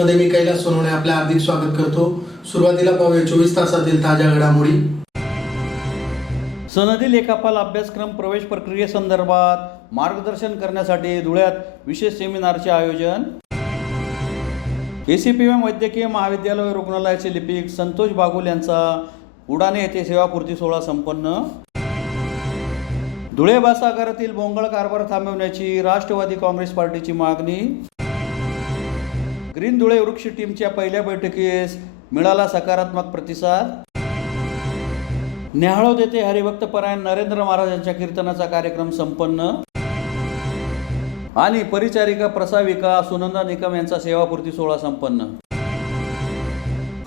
मध्ये मी कैलास सोनवणे आपले हार्दिक स्वागत करतो। सुरुवातीला पाहूया 24 तासातील ताज्या घडामोडी। सनदी लेखापाल अभ्यासक्रम प्रवेश प्रक्रियेसंदर्भात मार्गदर्शन करण्यासाठी धुळ्यात विशेष सेमिनारचे आयोजन। ACPM वैद्यकीय महाविद्यालय व रुग्णालयाचे लिपिक संतोष बागुल यांचा उडाणे येथे सेवापूर्ती सोहळा संपन्न। धुळे बसागारातील बोंगळ कारभार थांबवण्याची राष्ट्रवादी काँग्रेस पार्टीची मागणी। ग्रीन धुळे वृक्ष टीमच्या पहिल्या बैठकीस मिळाला सकारात्मक प्रतिसाद। न्याहाळोद येथे हरिभक्त परायण नरेंद्र महाराज यांच्या कीर्तनाचा कार्यक्रम संपन्न। आणि परिचारिका प्रसाविका सुनंदा निकम यांचा सेवापूर्ती सोहळा संपन्न।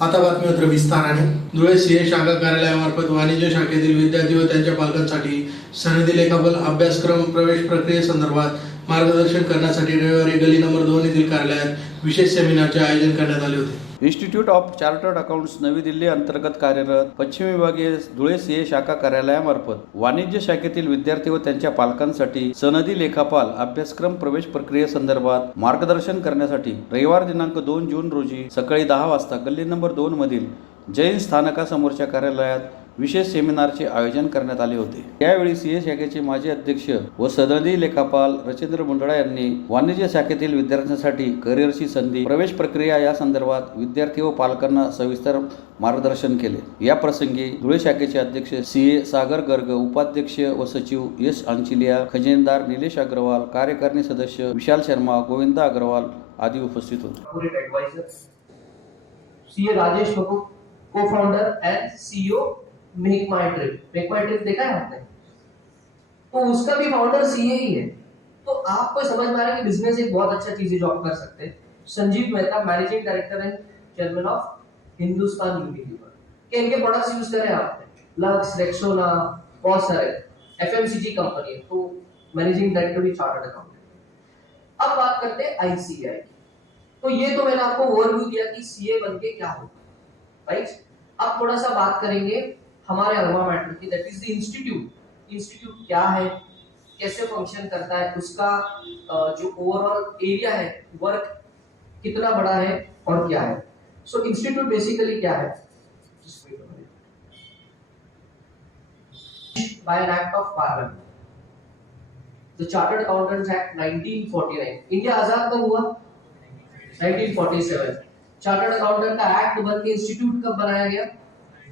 आता बातमीपत्र विस्ताराने। धुळे सीए शाखा कार्यालयामार्फत वाणिज्य शाखेतील विद्यार्थी व त्यांच्या पालकांसाठी सनदी लेखापाल अभ्यासक्रम प्रवेश प्रक्रियेसंदर्भात मार्गदर्शन करण्यासाठी रविवारी गली नंबर 2 येथील कार्यालयात विशेष सेमिनारचे आयोजन करण्यात आले होते। इन्स्टिट्यूट ऑफ चार्टर्ड अकाउंट्स नवी दिल्ली अंतर्गत कार्यरत पश्चिम विभागीय धुळे सीए शाखा कार्यालयामार्फत वाणिज्य शाखेतील विद्यार्थी व त्यांच्या पालकांसाठी सनदी लेखापाल अभ्यासक्रम प्रवेश प्रक्रियेसंदर्भात मार्गदर्शन करण्यासाठी रविवार दिनांक 2 जून रोजी सकाळी 10 वाजता गल्ली नंबर 2 मधील जैन स्थानकासमोरच्या कार्यालयात विशेष सेमिनारचे आयोजन करण्यात आले होते। यावेळी सीए शाखेचे माजी अध्यक्ष व सनदी लेखापाल रचेंद्र मुंडळा यांनी वाणिज्य शाखेतील विद्यार्थ्यांसाठी करिअरची संधी प्रवेश प्रक्रिया या संदर्भात विद्यार्थी व पालकांना सविस्तर मार्गदर्शन केले। या प्रसंगी धुळे शाखेचे अध्यक्ष सीए सागर गर्ग, उपाध्यक्ष व सचिव एस अंचिलिया, खजिनदार निलेश अग्रवाल, कार्यकारिणी सदस्य विशाल शर्मा, गोविंदा अग्रवाल आदि उपस्थित होते। सीए राजेश बबू, को-फाउंडर एंड सीईओ मेक माई ट्रिप देखा है आपने? तो उसका भी फाउंडर सीए ही है। तो आपको समझ में आ रहा है कि बिजनेस एक बहुत अच्छा चीज है जो आप कर सकते हैं। Sanjeev Mehta, managing director and chairman of Hindustan Unilever के इनके प्रोडक्ट्स यूज करें आपने, लक्स, रेक्सोना, बहुत सारे FMCG कंपनी है, तो मैनेजिंग डायरेक्टर भी चार्टर्ड अकाउंटेंट। अब बात करते हैं ICAI। तो ये तो मैंने आपको ओवरव्यू दिया कि सीए बनके क्या होगा, राइट? अब थोड़ा सा बात करेंगे हमारे अल्मा मैटर की, दैट इज द इंस्टीट्यूट क्या है, कैसे फंक्शन करता है, उसका जो ओवरऑल एरिया है, वर्क कितना बड़ा है और क्या है। सो इंस्टीट्यूट बेसिकली क्या है, by an act of parliament, the chartered accountants act 1949। India आजाद कब हुआ? 1947। चार्टर्ड अकाउंटेंट का एक्ट बन के इंस्टीट्यूट कब बनाया गया?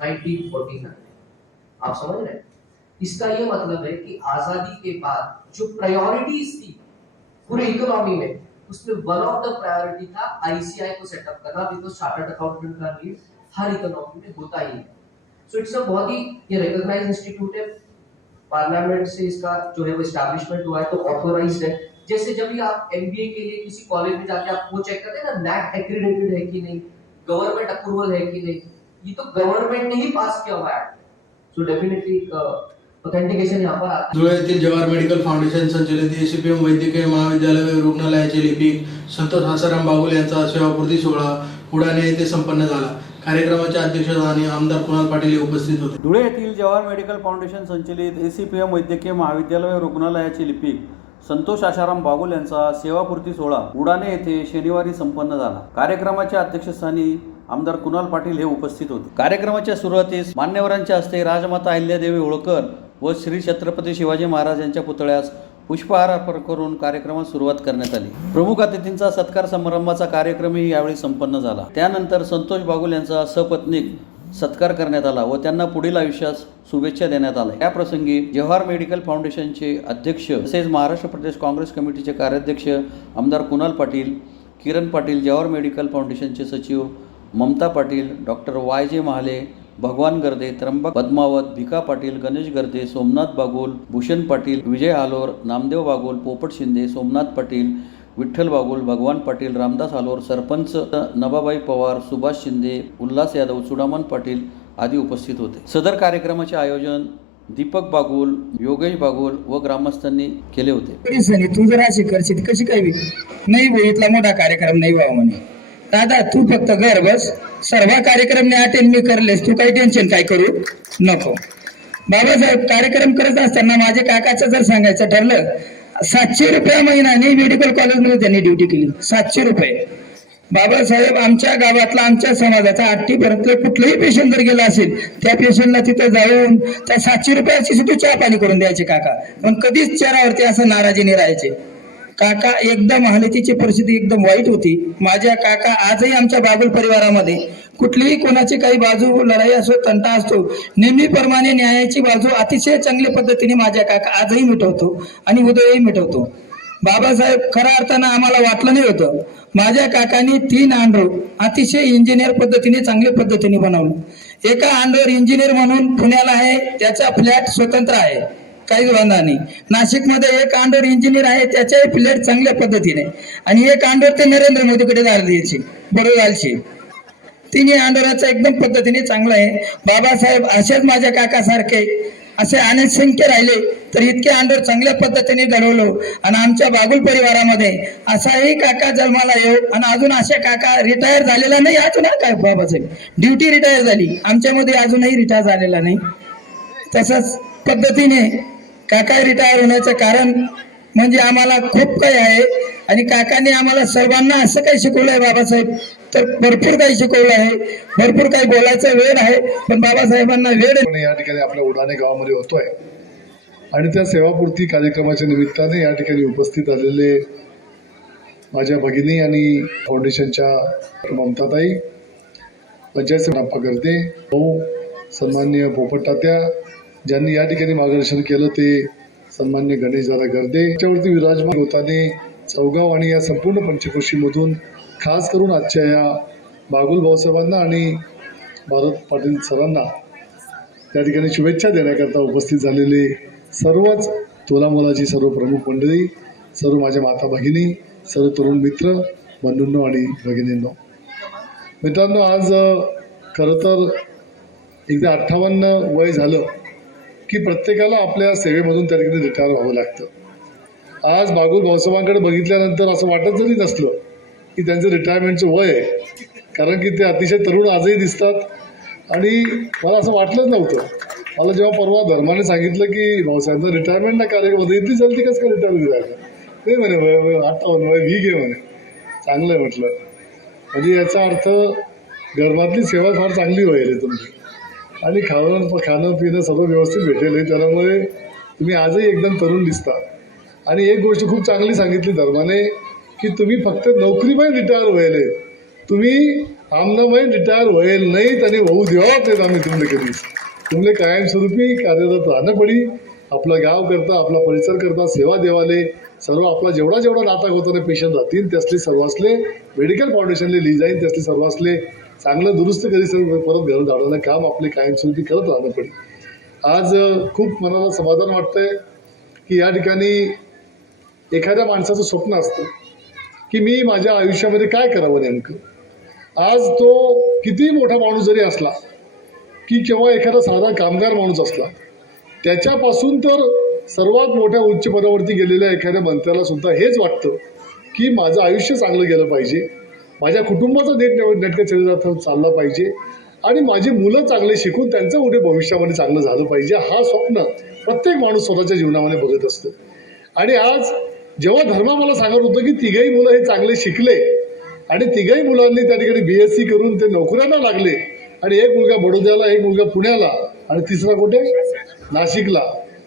1949। आप समझ रहे हैं? इसका ये मतलब है कि आजादी के बाद जो प्रायोरिटीज थी पूरे इकोनॉमी में, उसमें वन ऑफ द प्रायोरिटी था ICAI को सेटअप करना, बिकॉज चार्टर्ड अकाउंटेंट का नीड हर इकोनॉमी में होता ही है। सो इट्स अ बहुत ही ये रिकॉग्नाइज्ड इंस्टीट्यूट है, पार्लियामेंट से इसका जो है वो एस्टैब्लिशमेंट हुआ है, तो ऑथोराइज्ड है। जैसे जब भी आप MBA के लिए किसी कॉलेज में जाके आप वो चेक करते हैं ना, NAC एक्रीडेटेड है कि नहीं, गवर्नमेंट अप्रूवल है कि नहीं, ये तो गवर्नमेंट ने ही पास किया हुआ है। सो डेफिनेटली ऑथेंटिकेशन यहाँ पर आता है। धुळे येथील जवाहर मेडिकल फाउंडेशन संचलित ACPM वैद्यकीय महाविद्यालय व रुग्णालयाचे लिपिक संतोष आसाराम बागुल यांचा सेवापूर्ती सोहळा उडाणे येथे संपन्न झाला। कार्यक्रमाच्या अध्यक्षस्थानी आमदार कुणाल पाटील उपस्थित होते। धुळे येथील जवाहर मेडिकल फाउंडेशन संचलित ACPM वैद्यकीय महाविद्यालय व रुग्णालयाचे लिपिक संतोष आशाराम बागुल यांचा सेवापूर्ती सोहळा उडाणे येथे शनिवारी संपन्न झाला। कार्यक्रमाच्या अध्यक्षस्थानी आमदार कुणाल पाटील हे उपस्थित होते। कार्यक्रमाच्या सुरुवातीस मान्यवरांच्या हस्ते राजमाता अहिल्यादेवी होळकर व श्री छत्रपती शिवाजी महाराज यांच्या पुतळ्यास पुष्पहार अर्पण करून कार्यक्रमास सुरुवात करण्यात आली। प्रमुख अतिथींचा सत्कार समारंभाचा कार्यक्रमही यावेळी संपन्न झाला। त्यानंतर संतोष बागुल यांचा सपत्नीक सत्कार करण्यात आला व त्यांना पुढील आयुष्यास शुभेच्छा देण्यात आल्या। या प्रसंगी जवाहर मेडिकल फाउंडेशनचे अध्यक्ष तसेच महाराष्ट्र प्रदेश काँग्रेस कमिटीचे कार्याध्यक्ष आमदार कुणाल पाटील, किरण पाटील, जवाहर मेडिकल फाउंडेशनचे सचिव ममता पाटील, डॉक्टर YJ महाले, भगवान गर्दे, त्र्यंबक पद्मावत, भिका पाटील, गणेश गर्दे, सोमनाथ बागुल, भूषण पाटील, विजय हालोर, नामदेव बागुल, पोपट शिंदे, सोमनाथ पाटील, विठ्ठल बागुल, भगवान पाटील, रामदास हालोर, सरपंच नबाबाई पवार, सुभाष शिंदे, उल्हास यादव, सुडामन पाटील आदी उपस्थित होते। सदर कार्यक्रमाचे आयोजन दीपक बागुल, योगेश बागुल व ग्रामस्थांनी केले होते। तू जर अशी करशील कशी काय नाही इथला मोठा कार्यक्रम नाही व्हावा म्हणे, दादा तू फक्त घर बस, सर्व कार्यक्रम ने अटेंड मी करलेस, तू काही टेन्शन काय करू नको। बाबासाहेब कार्यक्रम करत असताना माझ्या काकाचं जर सांगायचं ठरलं, 700 रुपये महिन्याने मेडिकल कॉलेजमध्ये त्यांनी ड्युटी केली, 700 रुपये। बाबासाहेब आमच्या गावातला आमच्या समाजाचा 8पर्यंत कुठलाही पेशंट जर गेला असेल त्या पेशंटला तिथं जाऊन त्या 700 रुपयाची सुद्धा चहा पाणी करून द्यायचे काका, पण कधीच चेहऱ्यावरती असं नाराजीने राहायचे. काका एकदम हालतीची परिस्थिती एकदम वाईट होती. माझ्या काका आजही आमच्या बागुल परिवारामध्ये कुठलीही कोणाची काही बाजू लढाई असो तंटा असतो नेहमीप्रमाणे न्यायाची बाजू अतिशय चांगल्या पद्धतीने माझ्या काका आजही मिटवतो आणि उदयही मिटवतो. बाबासाहेब खऱ्या अर्थानं आम्हाला वाटलं नाही होतं. माझ्या काकांनी 3 आंडोर अतिशय इंजिनियर पद्धतीने चांगल्या पद्धतीने बनवलं. एका आंडोर इंजिनियर म्हणून पुण्याला आहे, त्याचा फ्लॅट स्वतंत्र आहे, काहीच वांधा नाही. नाशिकमध्ये एक आंडोर इंजिनियर आहे, त्याचाही फ्लॅट चांगल्या पद्धतीने, आणि एक आंडोर ते नरेंद्र मोदीकडे द्यायची बडोदालची. 3 आंडोराचा एकदम पद्धतीने चांगला आहे. बाबासाहेब असेच माझ्या काकासारखे असे अनेक संख्य राहिले तर इतके आंडोर चांगल्या पद्धतीने घडवलो. आणि आमच्या बागुल परिवारामध्ये असाही काका जन्माला येऊ, आणि अजून अशा काका रिटायर झालेला नाही अजून. काय बाबासाहेब ड्युटी रिटायर झाली, आमच्यामध्ये अजूनही रिटायर झालेला नाही. तसंच पद्धतीने काका रिटायर होण्याचं कारण म्हणजे आम्हाला खूप काही आहे, आणि काकांनी आम्हाला सर्वांना असं काही शिकवलं आहे बाबासाहेब, तर भरपूर काही शिकवलं आहे. भरपूर काही बोलायचा वेळ आहे, पण बाबासाहेबांना वेळ पण या ठिकाणी आपल्या उडाणे गावामध्ये होतोय, आणि त्या सेवापूर्ती कार्यक्रमाच्या निमित्ताने या ठिकाणी उपस्थित आलेले माझ्या भगिनी आणि फाउंडेशनच्या ममताताई, पंचायत सेवनाप्पा गर्दे भाऊ, सन्माननीय पोपट तात्या, ज्यांनी या ठिकाणी मार्गदर्शन केलं ते सन्मान्य गणेश दादा गर्दे, त्याच्यावरती विराजमान होताने चौगाव आणि या संपूर्ण पंचक्रोशीमधून खास करून आजच्या या बागुल भाऊसाहेबांना आणि भारत पाटील सरांना त्या ठिकाणी शुभेच्छा देण्याकरता उपस्थित झालेले सर्वच तोलामोलाची सर्व प्रमुख मंडळी, सर्व माझ्या माता भगिनी, सर्व तरुण मित्र बंधूंनो आणि भगिनींनो, मित्रांनो, आज खरं तर एकदा 58 वय झालं की प्रत्येकाला आपल्या सेवेमधून त्या ठिकाणी रिटायर व्हावं लागतं. आज बागुल भाऊसाहेबांकडे बघितल्यानंतर असं वाटत जरी नसलं की त्यांचं रिटायरमेंटचं वय आहे, कारण की ते अतिशय तरुण आजही दिसतात. आणि मला असं वाटलंच नव्हतं. मला जेव्हा परवा धर्माने सांगितलं की भाऊसाहेबांचं रिटायरमेंट ना कार्यक्रम इतकी जल्दी कसं काय रिटायर करायचं, नाही म्हणे 58 वय वी घे म्हणे, चांगलं आहे म्हटलं. म्हणजे याचा अर्थ घरमातली सेवा फार चांगली होईल तुमची, आणि खाणं पिणं सर्व व्यवस्थित भेटेल. त्यामुळे तुम्ही आजही एकदम तरुण दिसता. आणि एक गोष्ट खूप चांगली सांगितली धर्माने की तुम्ही फक्त नोकरीमध्ये रिटायर व्हायले, तुम्ही आमनामध्ये रिटायर व्हायला नाहीत आणि होऊ देवाच नाहीत आम्ही तुम्हाला कधीच. तुम्हाला कायमस्वरूपी कार्यरत राहणं पडी, आपला गाव करता, आपला परिसर करता, सेवा देवाले सर्व आपला जेवढा नाता होताना पेशंट राहतील त्यासले सर्वासले मेडिकल फाउंडेशनले ली जाईल, त्यासले सर्वासले चांगलं दुरुस्त करी परत घर धाडणं काम आपले कायमस्वरूपी करत राहणं पडी. आज खूप मनाला समाधान वाटतंय की या ठिकाणी एखाद्या माणसाचं स्वप्न असतं की मी माझ्या आयुष्यामध्ये काय करावं नेमकं. आज तो किती मोठा माणूस जरी असला की किंवा एखादा साधा कामगार माणूस असला, त्याच्यापासून तर सर्वात मोठ्या उच्च पदावरती गेलेल्या एखाद्या मंत्र्याला सुद्धा हेच वाटतं की माझं आयुष्य चांगलं गेलं पाहिजे, माझ्या कुटुंबाचा नेटका चरित्र चालला पाहिजे, आणि माझी मुलं चांगले शिकून त्यांचं पुढे भविष्यामध्ये चांगलं झालं पाहिजे. हा स्वप्न प्रत्येक माणूस स्वतःच्या जीवनामध्ये बघत असतो. आणि आज जेव्हा धर्मा मला सांगत होतं की तिघही मुलं हे चांगले शिकले आणि तिघही मुलांनी त्या ठिकाणी BSc करून ते नोकऱ्यांना लागले, आणि एक मुलगा बडोद्याला, एक मुलगा पुण्याला, आणि तिसरा कुठे नाशिकला.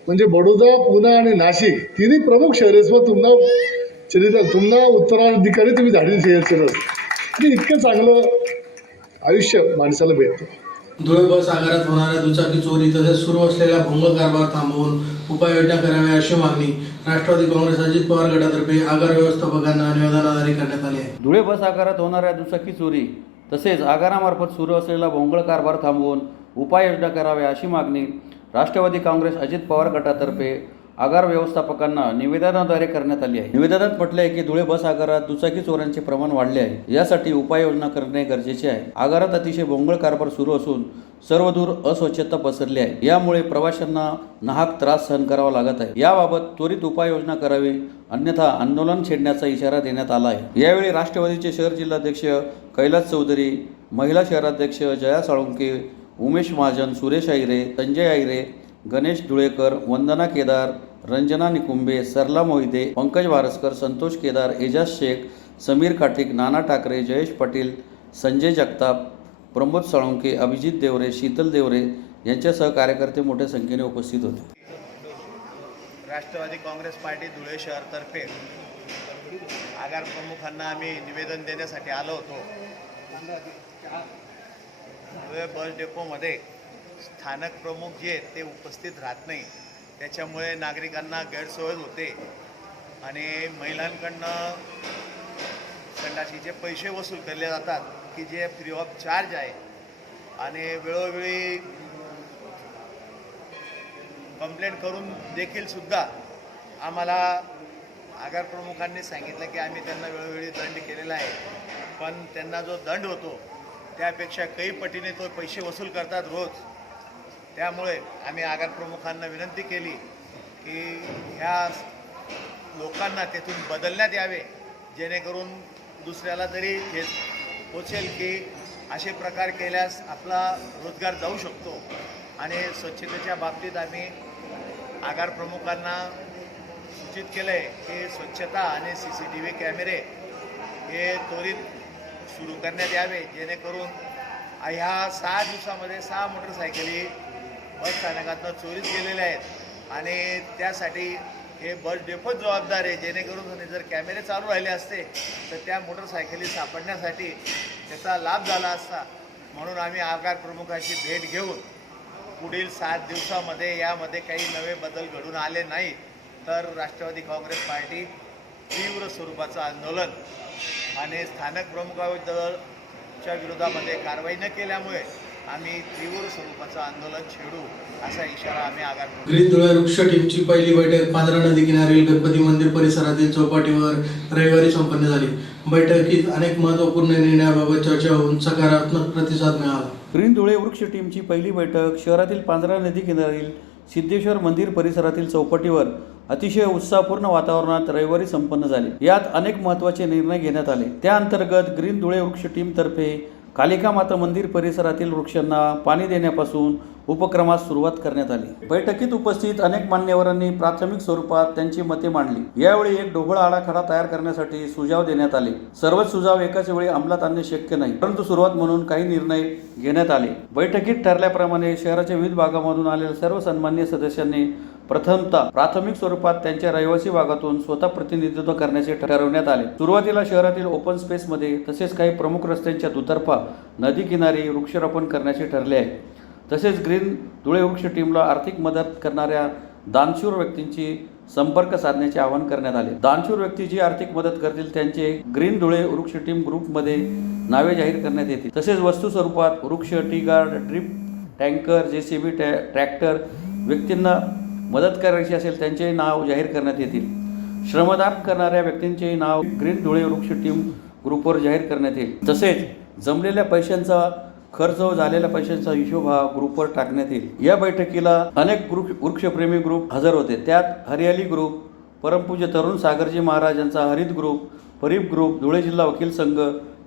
म्हणजे बडोदा, पुणे आणि नाशिक तिन्ही प्रमुख शहरेसवर तुम्हाला उत्तराधिकारी तुम्ही धाडील शहर इतकं चांगलं आयुष्य माणसाला भेटतं. धुळे बस आगारात होणाऱ्या दुचाकी चोरी तसेच सुरू असलेला भोंगळ कारभार थांबवून उपाययोजना कराव्या अशी मागणी राष्ट्रवादी काँग्रेस अजित पवार गटातर्फे आगार व्यवस्थापकांना निवेदनाद्वारे करण्यात आली आहे. धुळे बस आगारात होणाऱ्या दुचाकी चोरी तसेच आगारामार्फत सुरू असलेला भोंगळ कारभार थांबवून उपाययोजना कराव्या अशी मागणी राष्ट्रवादी काँग्रेस अजित पवार गटातर्फे आगार व्यवस्थापकांना निवेदनाद्वारे करण्यात आली आहे. निवेदनात म्हटले आहे की धुळे बस आगारात दुचाकी चोऱ्यांचे प्रमाण वाढले आहे, यासाठी उपाययोजना करणे गरजेचे आहे. आगारात अतिशय भोंगळ कारभार सुरू असून सर्वदूर अस्वच्छता पसरली आहे, यामुळे प्रवाशांना नाहक त्रास सहन करावा लागत आहे. याबाबत त्वरित उपाययोजना करावी, अन्यथा आंदोलन छेडण्याचा इशारा देण्यात आला आहे. यावेळी राष्ट्रवादीचे शहर जिल्हाध्यक्ष कैलास चौधरी, महिला शहराध्यक्ष जया साळुंके, उमेश महाजन, सुरेश आयरे, संजय आयरे, गणेश धुळेकर, वंदना केदार, रंजना निकुंबे, सरला मोहिते, पंकज वारसकर, संतोष केदार, एजाज शेख, समीर काटिक, नाना ठाकरे, जयेश पाटील, संजय जगताप, प्रमोद साळुंके, अभिजित देवरे, शीतल देवरे यांच्यासह कार्यकर्ते मोठ्या संख्येने उपस्थित होते. राष्ट्रवादी काँग्रेस पार्टी धुळे शहरतर्फे आगार प्रमुखांना आम्ही निवेदन देण्यासाठी आलो होतो. धुळे बस डेपोमध्ये स्थानक प्रमुख जे आहेत ते उपस्थित राहत नाही, त्याच्यामुळे नागरिकांना गैरसोय होते आणि महिलांकडनं संडासीचे पैसे वसूल केले जातात की जे फ्री ऑफ चार्ज आहे. आणि वेळोवेळी कंप्लेंट करून देखील सुद्धा आम्हाला आगार प्रमुखांनी सांगितलं की आम्ही त्यांना वेळोवेळी दंड केलेला आहे, पण त्यांना जो दंड होतो त्यापेक्षा काही पटीने तो पैसे वसूल करतात रोज. त्यामुळे आम्ही आगार प्रमुखांना विनंती केली की ह्या लोकांना तेथून बदलण्यात यावे, जेणेकरून दुसऱ्याला तरी हे पोचेल की असे प्रकार केल्यास आपला रोजगार जाऊ शकतो. आणि स्वच्छतेच्या बाबतीत आम्ही आगार प्रमुखांना सूचित केलं आहे की स्वच्छता आणि CCTV कॅमेरे हे त्वरित सुरू करण्यात यावे, जेणेकरून ह्या 6 दिवसामध्ये 6 मोटरसायकली बस स्थानकातनं चोरीत गेलेल्या आहेत आणि त्यासाठी हे बस डेपोच जबाबदार आहे. जेणेकरून जर कॅमेरे चालू राहिले असते तर त्या मोटरसायकली सापडण्यासाठी त्याचा लाभ झाला असता. म्हणून आम्ही आगार प्रमुखाची भेट घेऊन पुढील 7 दिवसामध्ये यामध्ये काही नवे बदल घडून आले नाही तर राष्ट्रवादी काँग्रेस पार्टी तीव्र स्वरूपाचं आंदोलन आणि स्थानक प्रमुखाच्या विरोधामध्ये कारवाई न केल्यामुळे आम्ही तीव्र स्वरूपाचं आंदोलन छेडू असा इशारा आम्ही आगार ग्रीन धुळे वृक्ष टीमची पहिली बैठक पांढरा नदी किनारील गणपती मंदिर परिसरातील चौपाटीवर रविवारी संपन्न झाली. बैठकीत अनेक महत्त्वपूर्ण निर्णयाबाबत चर्चा होऊन सकारात्मक प्रतिसाद मिळाला. ग्रीन धुळे वृक्ष टीमची पहिली बैठक शहरातील पांढरा नदी किनारील सिद्धेश्वर मंदिर परिसरातील चौपाटीवर अतिशय उत्साहपूर्ण वातावरणात रविवारी संपन्न झाली. यात अनेक महत्त्वाचे निर्णय घेण्यात आले. त्या अंतर्गत ग्रीन धुळे वृक्ष टीमतर्फे कालिका माता मंदिर परिसरातील वृक्षांना पाणी देण्यापासून उपक्रमास सुरुवात करण्यात आली. बैठकीत उपस्थित अनेक मान्यवरांनी प्राथमिक स्वरूपात त्यांची मते मांडली. यावेळी एक ढोबळ आराखडा तयार करण्यासाठी सुझाव देण्यात आले. सर्वच सुझाव एकाच वेळी अंमलात आणणे शक्य नाही, परंतु सुरुवात म्हणून काही निर्णय घेण्यात आले. बैठकीत ठरल्याप्रमाणे शहराच्या विविध भागामधून आलेल्या सर्व सन्मान्य सदस्यांनी प्रथमतः प्राथमिक स्वरूपात त्यांच्या रहिवासी भागातून स्वतः प्रतिनिधित्व करण्याचे ठरवण्यात आले. सुरुवातीला शहरातील ओपन स्पेसमध्ये तसेच काही प्रमुख रस्त्यांच्या दुतर्फा नदी किनारी वृक्षारोपण करण्याचे ठरले आहे. तसेच ग्रीन धुळे वृक्ष टीमला आर्थिक मदत करणाऱ्या दानशूर व्यक्तींची संपर्क साधण्याचे आवाहन करण्यात आले. दानशूर व्यक्ती जी आर्थिक मदत करतील त्यांचे ग्रीन धुळे वृक्ष टीम ग्रुपमध्ये नावे जाहीर करण्यात येतील. तसेच वस्तू स्वरूपात वृक्ष, T guard, drip tanker, JCB tractor व्यक्तींना मदत करायची असेल त्यांचे नाव जाहीर करण्यात येतील. श्रमदान करणाऱ्या व्यक्तींचे नाव ग्रीन धुळे वृक्ष टीम ग्रुपवर जाहीर करण्यात येईल. तसेच जमलेल्या पैशांचा खर्च व झालेल्या पैशांचा हिशोब हा ग्रुपवर टाकण्यात येईल. या बैठकीला अनेक वृक्षप्रेमी ग्रुप हजर होते. त्यात हरियाली ग्रुप, परमपूज्य तरुण सागरजी महाराज यांचा हरित ग्रुप, परीप ग्रुप, धुळे जिल्हा वकील संघ,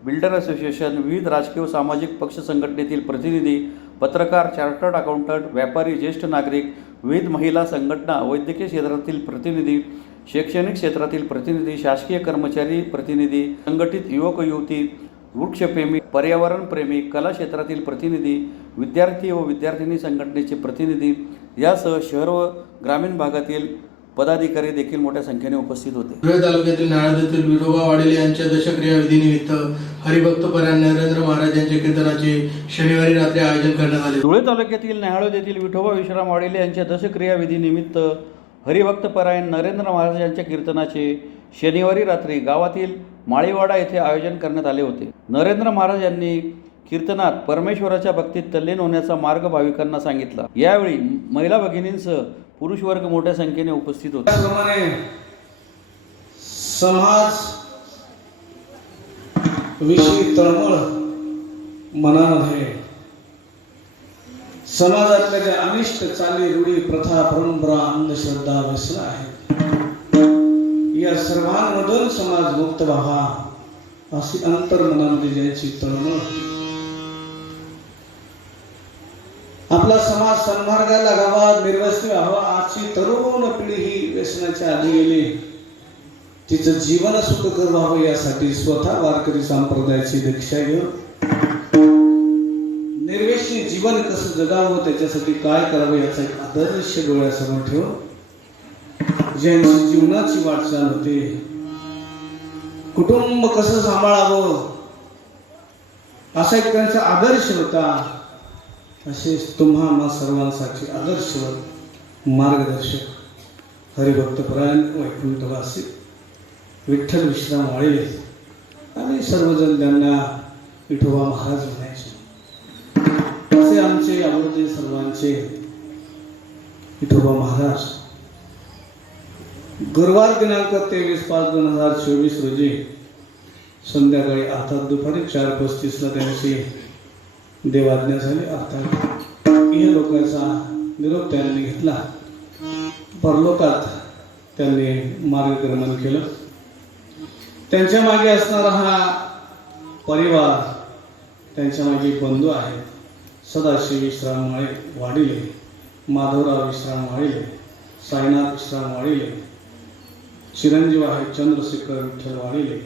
बिल्डर असोसिएशन, विविध राजकीय व सामाजिक पक्ष संघटनेतील प्रतिनिधी, पत्रकार, चार्टर्ड अकाउंटंट, व्यापारी, ज्येष्ठ नागरिक, विविध महिला संघटना, वैद्यकीय क्षेत्रातील प्रतिनिधी, शैक्षणिक क्षेत्रातील प्रतिनिधी, शासकीय कर्मचारी प्रतिनिधी, संघटित युवक युवती, वृक्षप्रेमी, पर्यावरणप्रेमी, कला क्षेत्रातील प्रतिनिधी, विद्यार्थी व विद्यार्थिनी संघटनेचे प्रतिनिधी यासह शहर व ग्रामीण भागातील पदाधिकारी देखील मोठ्या संख्येने उपस्थित होते. धुळे तालुक्यातील नाळद येथील विठोबा वाडेले यांच्या दशक्रिया विधीनिमित्त हरिभक्तपरायण नरेंद्र महाराज यांच्या कीर्तनाचे शनिवारी रात्री आयोजन करण्यात आले. धुळे तालुक्यातील नाळद येथील विठोबा विश्राम वाडेले यांच्या दशक्रिया विधीनिमित्त हरिभक्तपरायण नरेंद्र महाराज यांच्या कीर्तनाचे शनिवारी रात्री गावातील माळीवाडा येथे आयोजन करण्यात आले होते. नरेंद्र महाराज यांनी कीर्तनात परमेश्वराच्या भक्तीत तल्लीन होण्याचा मार्ग भाविकांना सांगितला. यावेळी महिला भगिनींसह पुरुष वर्ग मोठ्या संख्येने उपस्थित होते. त्याप्रमाणे समाज विषयी तळमळ मनामध्ये, समाजातल्या ज्या अनिष्ट चाली, रूढी, प्रथा, परंपरा, अंधश्रद्धा, व्यसन आहेत, या सर्वांमधून समाज मुक्त व्हावा अशी अंतर्मनामध्ये ज्यांची तळमळ, आपला समाज सन्मार्गाला लागावा, निर्वस्ती व्हावा अशी तरुण पिढी ही व्यसनाच्या आधी गेली. तिचं जीवन सुखकर व्हावं यासाठी स्वतः वारकरी संप्रदायाची दीक्षा घेऊन निर्वेशनी जीवन कसं जगावं त्याच्यासाठी काय करावं याचा एक आदर्श डोळ्यासमोर ठेवून ज्यांची जीवनाची वाटचाल होते, कुटुंब कसं सांभाळावं असा एक त्यांचा आदर्श होता, असेच तुम्हा आम्हा सर्वांसाठी आदर्शवत मार्गदर्शक हरिभक्तपरायण वैकुंठवासी विठ्ठल विश्राम वाळीले आणि सर्वजण त्यांना विठोबा महाराज म्हणायचे. असे आमचे आवडते सर्वांचे विठोबा महाराज गुरुवार दिनांक 23/5/2024 रोजी संध्याकाळी अर्थात दुपारी 4:35 त्यांची देवाज्ञा झाली. अर्थात या लोकांचा निरोप त्यांनी घेतला. परलोकात त्यांनी मार्गक्रमण केलं. त्यांच्या मागे असणारा हा परिवार, त्यांच्या मागे बंधू आहेत. सदाशिव विश्राम वाडिले, माधवराव विश्राम वाडिले, साईनाथ विश्राम वाडिले, चिरंजीव आहेत चंद्रशेखर विठ्ठल वाडिले,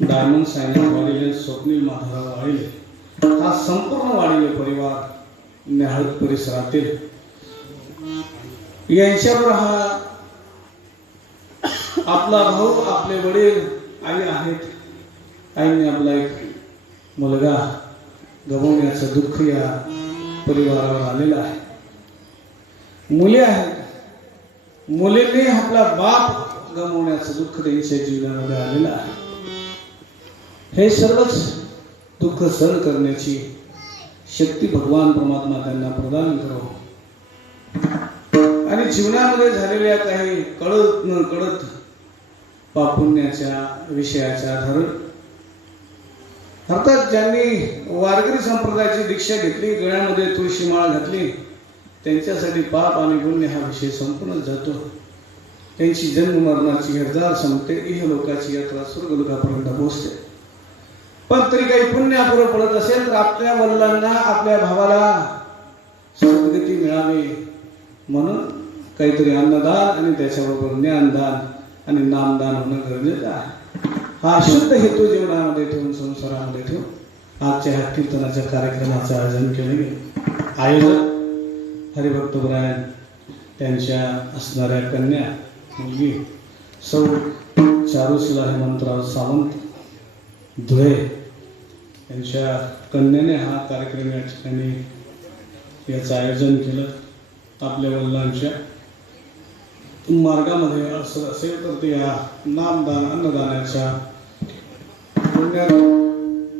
डायमंड साईनाथ वाडिले, स्वप्नील माधवराव वाडिले. हा संपूर्ण वाडिले परिवार न्याहळत परिसरातील यांच्यावर हा आपला भाऊ, आपले वडील, आई आहेत. आईने आपला एक मुलगा गमावण्याचं दुःख या परिवारावर आलेलं आहे. मुले आहेत, मुलीने आपला बाप गमावण्याचं दुःख त्यांच्या जीवनामध्ये आलेलं आहे. हे सर्वच दुःख सहन करण्याची शक्ती भगवान परमात्मा त्यांना प्रदान करावं आणि जीवनामध्ये झालेल्या काही कळत न कळत पापुण्याच्या विषयाच्या आधारे अर्थात ज्यांनी वारकरी संप्रदायाची दीक्षा घेतली, गळ्यामध्ये तुळशी माळ घातली, त्यांच्यासाठी पाप आणि पुण्य हा विषय संपूर्ण जातो. त्यांची जन्म मरणाची हरदार संपते, इहलोकाची यात्रा स्वर्गलोकापर्यंत पोहोचते. पण तरी काही पुण्य अपुरं पडत असेल तर आपल्या वडिलांना, आपल्या भावाला सद्गती मिळावी म्हणून काहीतरी अन्नदान आणि त्याच्याबरोबर ज्ञानदान आणि नामदान होणं गरजेचं आहे. हा शुद्ध हेतू जीवनामध्ये ठेवून, संसारामध्ये ठेवून आजच्या ह्या कीर्तनाच्या कार्यक्रमाचं आयोजन केलं गेलं. आयोजक हरिभक्तपरायण त्यांच्या असणाऱ्या कन्या मुलगी सौ चारुशिला हेमंतराव सावंत धुळे यांच्या कन्याने हा कार्यक्रम या ठिकाणी याचं आयोजन केलं. आपल्या वडिलांच्या मार्गामध्ये असं असेल तर ते या नामदान अन्नदानाच्या पुण्यात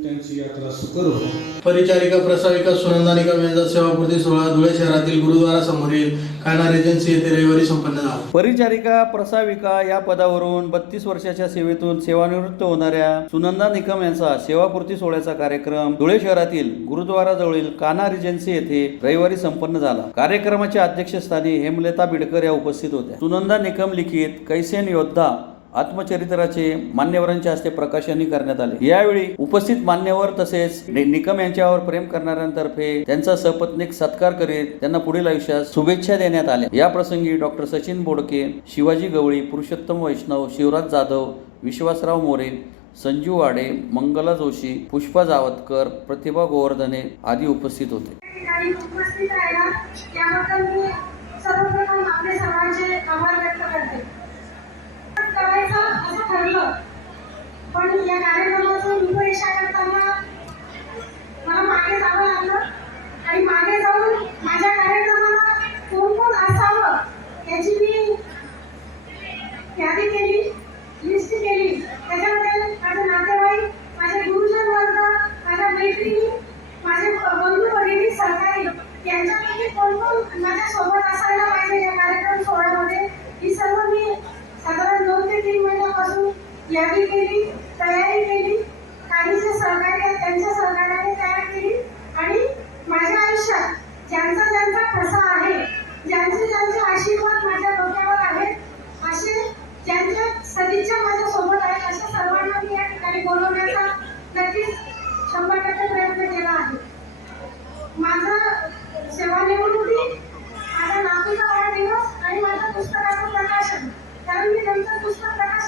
त्यांची यात्रा सुकर हो. परिचारिका प्रसाविका सुनंदा निकम यांचा सेवापूर्ती सोहळा धुळे शहरातील गुरुद्वारा समोरील कान्हा रेजन्सी येथे रविवारी संपन्न झाला. परिचारिका प्रसाविका या पदावरून 32 वर्षाच्या सेवेतून सेवानिवृत्त होणाऱ्या सुनंदा निकम यांचा सेवापूर्ती सोहळ्याचा कार्यक्रम धुळे शहरातील गुरुद्वाराजवळील कान्हा रेजन्सी येथे रविवारी संपन्न झाला. कार्यक्रमाच्या अध्यक्षस्थानी हेमलता बिडकर या उपस्थित होत्या. सुनंदा निकम लिखित कैसेन योद्धा आत्मचरित्राचे मान्यवरांच्या हस्ते प्रकाशनही करण्यात आले. यावेळी उपस्थित मान्यवर तसेच निकम यांच्यावर प्रेम करणाऱ्यांतर्फे त्यांचा सपत्नीक सत्कार करीत त्यांना पुढील आयुष्यात शुभेच्छा देण्यात आल्या. या प्रसंगी डॉक्टर सचिन बोडके, शिवाजी गवळी, पुरुषोत्तम वैष्णव, शिवराज जाधव, विश्वासराव मोरे, संजू वाडे, मंगला जोशी, पुष्पा जावतकर, प्रतिभा गोवर्धने आदी उपस्थित होते. उपस्थित राहिला त्याबद्दल मी सर्वप्रथम आपले सर्वांचे आभार व्यक्त करते. करायचं असं ठरलं, पण या कार्यक्रमाचं रूपरेषा करताना मला मागे जावं लागलं आणि मागे जाऊन माझ्या कार्यक्रमाला कोण कोण असावं याची मी यादी केली, लिस्ट केली. त्याच्यामध्ये माझे नातेवाईक, माझे गुरुजन वर्ग, माझ्या मैत्रिणी, माझे बंधू भगिनी, सहकारी यांच्यापैकी कोण कोण माझ्यासोबत असायला पाहिजे या कार्यक्रम सोहळ्यामध्ये, ही सर्व मी साधारण 2 ते 3 महिन्यापासून यादी केली, तयारी केली. काहीचे सहकार्य त्यांच्या सहकार्याने तयार केली आणि माझ्या आयुष्यात ज्यांचा ज्यांचा ठसा आहे, ज्यांचे ज्यांचे आशीर्वाद माझ्या डोक्यावर आहेत, असे ज्यांच्या सदिच्छा माझ्या सोबत आहेत, अशा सर्वांना मी या ठिकाणी बोलवण्याचा नक्कीच 100% प्रयत्न केला आहे. माझं सेवानिवृत्ती, माझ्या नातूचा वाढदिवस आणि माझ्या पुस्तकाचं प्रकाशन, कारण मी त्यांचं पुस्तक प्रकाशन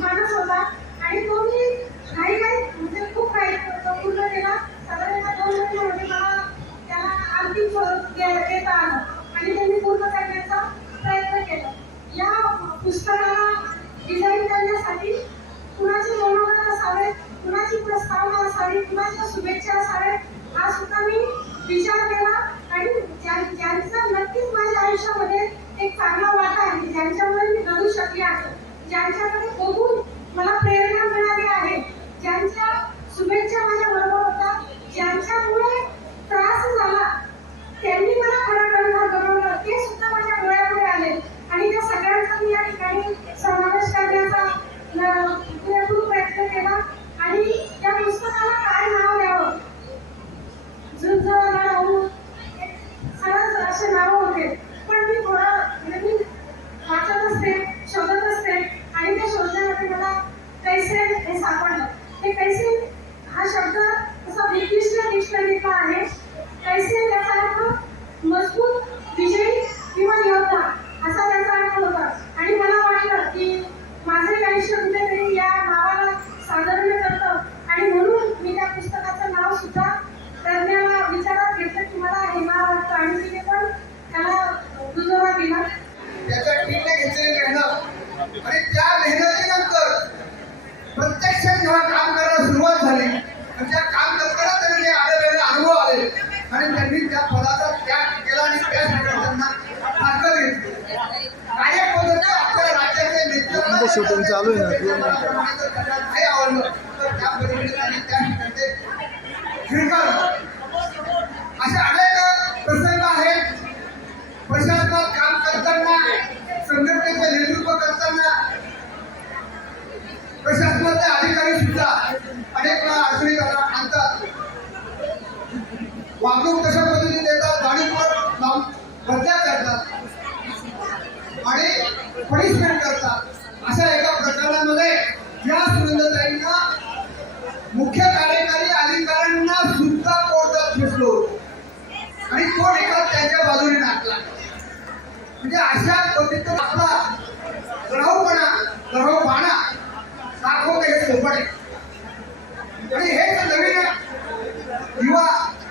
माणूस होता आणि तो मी काही म्हणजे खूप काही पूर्ण केला. साधारणतः 2 महिन्यामध्ये मला त्याला अंतिम स्वरूप देता आलं आणि ते मी पूर्ण करण्याचा प्रयत्न केला. या पुस्तकाला डिझाईन करण्यासाठी कुणाची मनोगत असावे, कुणाची प्रस्तावना असावी, कुणाच्या शुभेच्छा असाव्यात हा सुद्धा मी विचार केला आणि ज्यांचा नक्कीच माझ्या आयुष्यामध्ये एक चांगला वाटा आहे, ज्यांच्यामुळे मी घडू शकले आहे, ज्यांच्याकडे बघून मला प्रेरणा मिळाली आहे, ज्यांच्या शुभेच्छा माझ्या बरोबर होत्या, ज्यांच्यामुळे त्रास झाला त्यांनी मला खरं बनवलं ते सुद्धा माझ्या डोळ्यापुढे आले आणि त्या सगळ्यांचा मी या ठिकाणी समावेश करण्याचा पुरेपूर प्रयत्न केला. आणि त्या पुस्तकाला काय नाव द्यावं, झुंजवाला राहून सरळ असे नाव होते, पण मी थोडं मी वाचत असते, शोधत असते आणि त्या शोधण्यामध्ये मला कैसे हे सापडलं. हे कैसे हा शब्द असा ब्रिटिशच्या डिक्शनरीतला आहे. कैसे त्याचा अर्थ मजबूत, विजयी किंवा योद्धा असा त्याचा अर्थ होता आणि मला वाटलं की माझे आयुष्य कुठेतरी या नावाला साधर्म्य करतं आणि म्हणून मी त्या पुस्तकाचं नाव सुद्धा तज्ञाला विचारात घेतलं की मला हे नाव वाटतं आणि तिने पण त्याला दुजोरा दिला. त्याच्या टीमने घेतलेली मेहनत आणि त्या मेहनतीनंतर प्रत्यक्षात जेव्हा काम करायला सुरुवात झाली आणि त्या काम करताना त्यांनी आलेले अनुभव आले आणि त्यांनी त्या पदाचा त्याग केला आणि त्यासाठी त्यांना ताकद घेतली. कार्यपद्धती आपल्या राज्याचे नेतृत्व शूटिंग चालू आहे नाही आवडलं तर त्या पद्धतीने त्यांनी त्या ठिकाणी स्वीकारलं. असे अनेक प्रसंग आहेत. प्रशासनात काम करताना, संघटनेचे नेतृत्व करताना प्रशासनाचे अधिकारी सुद्धा अनेक वेळा अडचणी आणतात. वागणूक कशा पद्धतीने देतात, जाणीवपूर्वक बदल्या करतात आणि पनिशमेंट करतात. अशा एका प्रकरणामध्ये या सुनंदाताईंना मुख्य कार्यकारी अधिकाऱ्यांना सुद्धा कोर्टात फसलो आणि तो निकाल त्यांच्या बाजूने टाकला. म्हणजे अशा पद्धतीने आपला ग्रहूपणा दाखवते हे सोपं आहे. आणि हेच नवीन युवा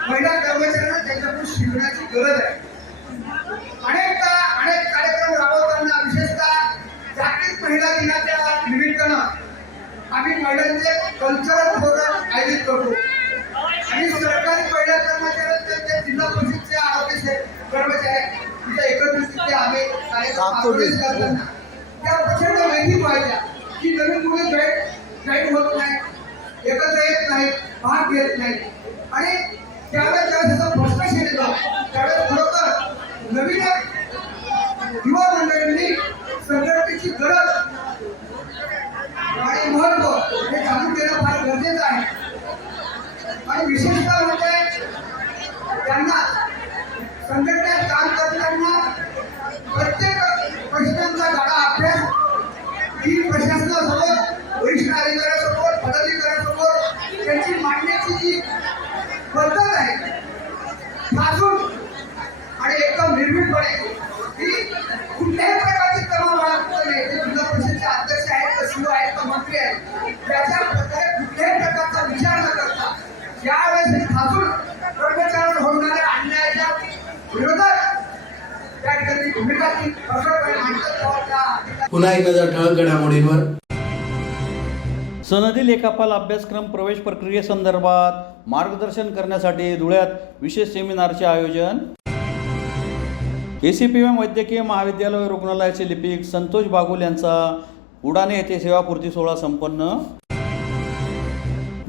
महिला कर्मचाऱ्यांना त्यांच्याकडून शिकण्याची गरज आहे. अनेक कार्यक्रम राबवताना विशेषतः जागतिक महिला दिनाच्या निमित्तानं आम्ही महिलांचे कल्चरल प्रोग्राम आयोजित करतो आणि सरकारी महिला कर्मचाऱ्यांचे जिल्हा परिषदचे आरोग्य कर्मचारी तिथे एकत्रित आम्ही कार्यक्रम त्या प्रचंड माहिती पाहिजे की नवीन मुली जॉईन होत नाही, एकत्र येत नाही, भाग घेत नाही आणि त्यावेळेस त्याचा फ्रस्ट्रेशन येतं. त्यावेळेस खरोखर नवीन युवा मंडळींनी संघटनेची गरज आणि महत्व हे जाणून घेणं फार गरजेचं आहे. आणि विशेषतः म्हणजे त्यांना संघटनेत काम करताना प्रत्येक प्रश्नांचा गाढा अभ्यास ही प्रशासनासमोर, वरिष्ठ अधिकाऱ्यांसमोर, पदाधिकाऱ्यांसमोर त्यांची मांडण्याची जी पद्धत आहे ठासून आणि एकदम निर्भीडपणे ही कुठल्याही प्रकारची क्रमवारी नाही. ते जिल्हा परिषदेचे अध्यक्ष आहेत, का सीओ आहेत, का मंत्री आहेत, त्याच्या प्रकारे कुठल्याही प्रकारचा विचार न करता यावेळेस हे ठासून कर्मचाऱ्यांवर होणाऱ्या अन्यायाच्या विरोधात त्या ठिकाणी भूमिका ती प्रखरपणे मांडतात. पुन्हा एक नजर ठळक घडामोडींवर. सनदी लेखापाल अभ्यासक्रम प्रवेश प्रक्रियेसंदर्भात मार्गदर्शन करण्यासाठी धुळ्यात विशेष सेमिनारचे आयोजन. ACPM वैद्यकीय महाविद्यालय व रुग्णालयाचे लिपिक संतोष बागुल यांचा उडाणे येथे सेवापूर्ती सोहळा संपन्न.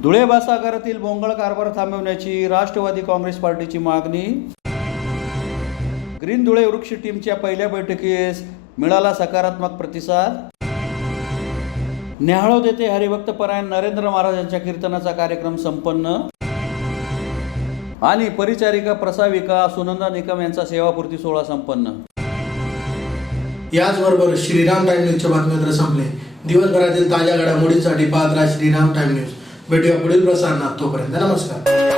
धुळे भासागारातील बोंगळ कारभार थांबवण्याची राष्ट्रवादी काँग्रेस पार्टीची मागणी. ग्रीन धुळे वृक्ष टीमच्या पहिल्या बैठकीस मिळाला सकारात्मक प्रतिसाद. न्याहाळोद येथे हरिभक्तपरायण नरेंद्र महाराज यांच्या कीर्तनाचा कार्यक्रम संपन्न. आणि परिचारिका प्रसाविका सुनंदा निकम यांचा सेवापूर्ती सोहळा संपन्न. याचबरोबर श्रीराम टाइम न्यूजच्या बातमीपत्र संपले. दिवसभरातील ताज्या घडामोडींसाठी पाहत राहा श्रीराम टाइम न्यूज. भेटूया पुढील प्रसारणात. तोपर्यंत नमस्कार.